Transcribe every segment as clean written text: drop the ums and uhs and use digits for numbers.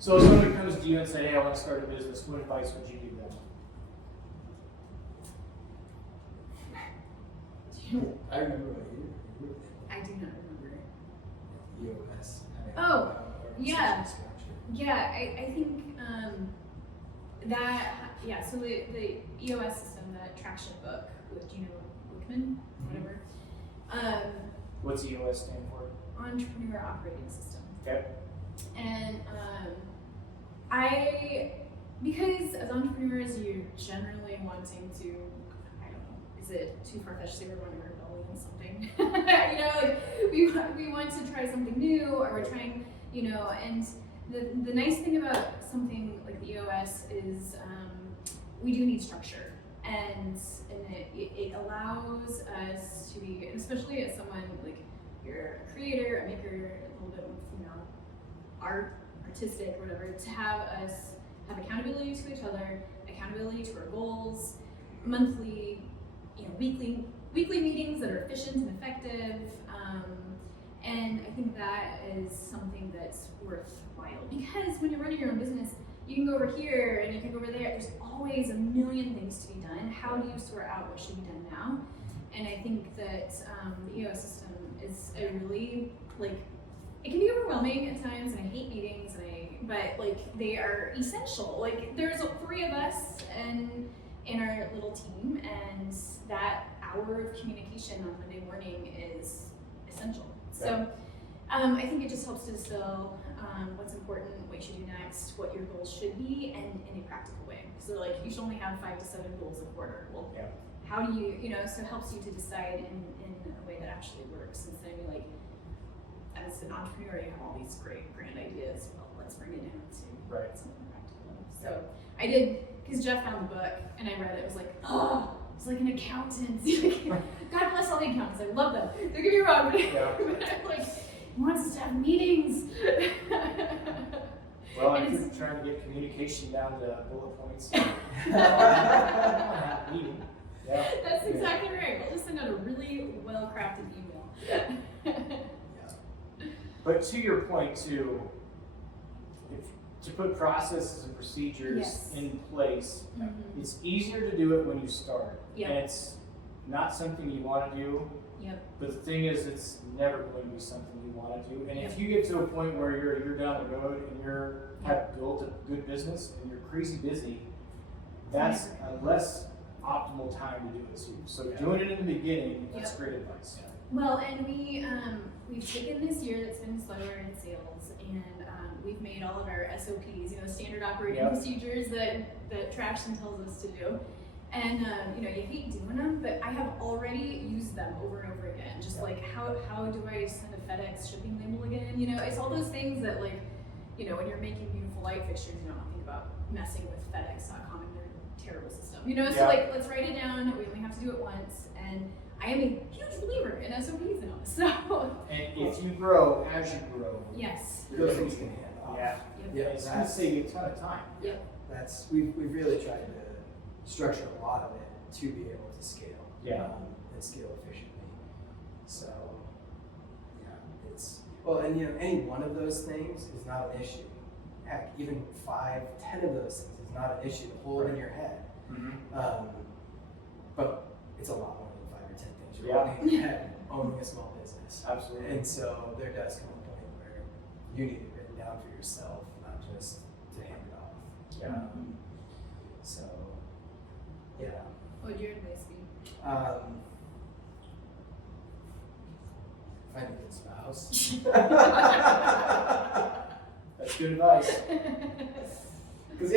So if somebody comes to you and say, hey, I want to start a business, what advice would you give them? I remember what you I do not remember. EOS. Oh, yeah. Yeah, I think so the EOS system, the traction book with Gino Wickman, whatever. What's EOS stand for? Entrepreneur Operating System. Okay. And because as entrepreneurs, you're generally wanting to, I don't know, is it too far-fetched to say we're wanting to rebel against something? We want to try something new, or we're trying, and the nice thing about something like the EOS is we do need structure, and it allows us to be, and especially as someone like you're a creator, a maker, a little bit, artistic, or whatever, to have us have accountability to each other, accountability to our goals, monthly, weekly meetings that are efficient and effective. And I think that is something that's worthwhile, because when you're running your own business, you can go over here and you can go over there. There's always a million things to be done. How do you sort out what should be done now? And I think that the EOS system is a really, it can be overwhelming at times, and I hate meetings, but they are essential. There's 3 of us in our little team, and that hour of communication on Monday morning is essential. So I think it just helps to distill what's important, what you should do next, what your goals should be, and in a practical way. So you should only have 5 to 7 goals a quarter. Well, how do you, so it helps you to decide in a way that actually works, instead of as an entrepreneur, you have all these great grand ideas. Well, let's bring it down to something practical. So I did, because Jeff found the book and I read it. It was like, oh, it's like an accountant. God bless all the accountants. I love them. Don't get me wrong, but he wants us to have meetings. Well, I'm just trying to get communication down to bullet points. Meeting. Yeah. That's exactly right. We'll just send out a really well-crafted email. But to your point too, to put processes and procedures in place, it's easier to do it when you start. And it's not something you want to do. But the thing is, it's never going to be something you want to do. And if you get to a point where you're down the road and have built a good business and you're crazy busy, that's a less optimal time to do it too. So doing it in the beginning, that's great advice. Well, and we've taken this year that's been slower in sales, and we've made all of our SOPs, standard operating procedures that Traction tells us to do. And you hate doing them, but I have already used them over and over again. Just how do I send a FedEx shipping label again? It's all those things that when you're making beautiful light fixtures, you don't have to think about messing with FedEx.com and their terrible system. So let's write it down. We only have to do it once, and I am a huge believer in SOPs now. So. And if you grow as you grow. Yes. Those things can hand off. It's going to save you a ton of time. We've really tried to structure a lot of it to be able to scale. And scale efficiently. So it's any one of those things is not an issue. Heck, even 5, 10 of those things is not an issue to hold in your head. But it's a lot more than 5 or 10 things you're holding in your head owning a small business. Absolutely. And so there does come a point where you need it written down for yourself, not just to hand it off. What would your advice be? Find a good spouse. That's good advice. Because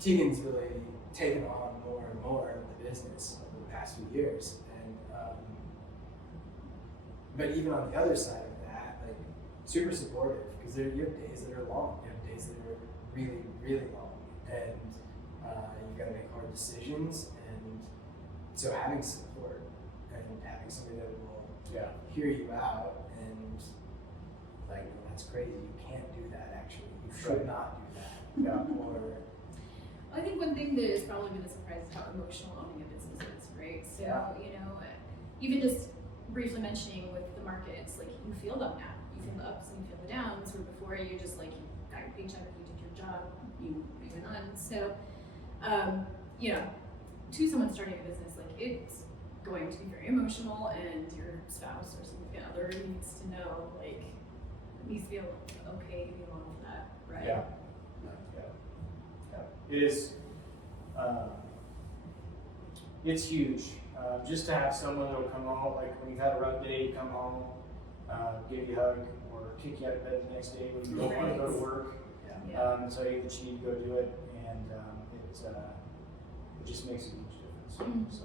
Teegan's really taken on more and more of the business over the past few years, and but even on the other side of that, super supportive, because you have days that are long, you have days that are really, really long, and you've got to make hard decisions, and so having support and having somebody that will hear you out and that's crazy, you can't do that actually, you should not do that. I think one thing that has probably been a surprise is how emotional owning a business is, right? So, even just briefly mentioning with the markets, you feel them now. You feel the ups and you feel the where you just like, you got your paycheck, you did your job, you went on. So, you know, to someone starting a business, like it's going to be very emotional, and your spouse or significant other needs to know, like, needs to be okay to be along with that, right? Yeah. It is. It's huge. Just to have someone that'll come home, like when you've had a rough day, come home, give you a hug, or kick you out of bed the next day when you don't want to go to work. Yeah. Tell you that you need to go do it, and it just makes a huge difference. So.